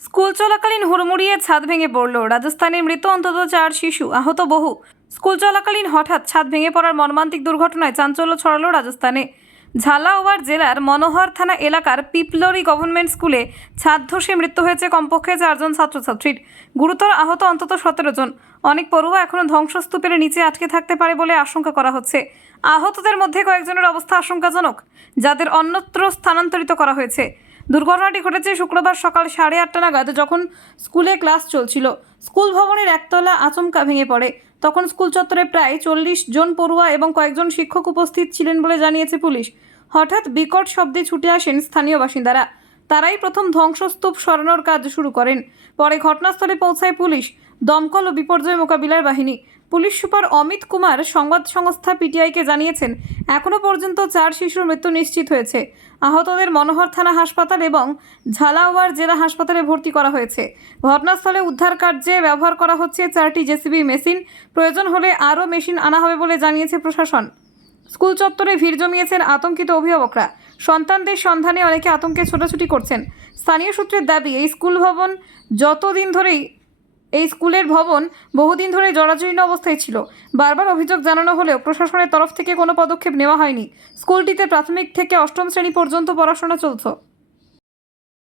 School চলাকালীন হুড়মুড়িয়ে ছাদ ভেঙে পড়ল। রাজস্থানে মৃত অন্তত 4 শিশু, আহত বহু। স্কুল চলাকালীন হঠাৎ ছাদ ভেঙে পড়ার মর্মান্তিক দুর্ঘটনায় চাঞ্চল্য ছড়ালো রাজস্থানে। ঝালাওয়াড় জেলার মনোহর থানা এলাকার পিপলরি গভর্নমেন্ট স্কুলে ছাদ ধসে মৃত্যু হয়েছে কমপক্ষে 4 জন ছাত্রছাত্রীর। গুরুতর আহত অন্তত 17 জন। অনেক পড়ুয়া এখনও ধ্বংসস্তূপের নিচে আটকে থাকতে পারে বলে আশঙ্কা করা হচ্ছে। আহতদের মধ্যে কয়েকজনের অবস্থা আশঙ্কাজনক, যাদের অন্যত্র স্থানান্তরিত করা হয়েছে। দুর্ঘটনাটি ঘটেছে শুক্রবার সকাল 8:30 নাগাদ, যখন স্কুলে ক্লাস চলছিল। স্কুল ভবনের একতলা আচমকা ভেঙে পড়ে। তখন স্কুল চত্বরে প্রায় 40 জন পড়ুয়া এবং কয়েকজন শিক্ষক উপস্থিত ছিলেন বলে জানিয়েছে পুলিশ। হঠাৎ বিকট শব্দে ছুটে আসেন স্থানীয় বাসিন্দারা। তারাই প্রথম ধ্বংসস্তূপ সরানোর কাজ শুরু করেন। পরে ঘটনাস্থলে পৌঁছায় পুলিশ, দমকল ও বিপর্যয় মোকাবিলার বাহিনী। পুলিশ সুপার অমিত কুমার সংবাদ সংস্থা পিটিআইকে জানিয়েছেন, এখনও পর্যন্ত 4 শিশুর মৃত্যু নিশ্চিত হয়েছে। আহতদের মনোহর থানা হাসপাতাল এবং ঝালাওয়াড় জেলা হাসপাতালে ভর্তি করা হয়েছে। ঘটনাস্থলে উদ্ধার কার্যে ব্যবহার করা হচ্ছে 4টি জেসিবি মেশিন। প্রয়োজন হলে আরও মেশিন আনা হবে বলে জানিয়েছে প্রশাসন। স্কুল চত্বরে ভিড় জমিয়েছেন আতঙ্কিত অভিভাবকরা। সন্তানদের সন্ধানে অনেকে আতঙ্কে ছোটাছুটি করছেন। স্থানীয় সূত্রের দাবি, এই স্কুলের ভবন বহুদিন ধরে জরাজীর্ণ অবস্থায় ছিল। বারবার অভিযোগ জানানো হলেও প্রশাসনের তরফ থেকে কোনো পদক্ষেপ নেওয়া হয়নি। স্কুলটিতে প্রাথমিক থেকে 8ম শ্রেণী পর্যন্ত পড়াশোনা চলছে।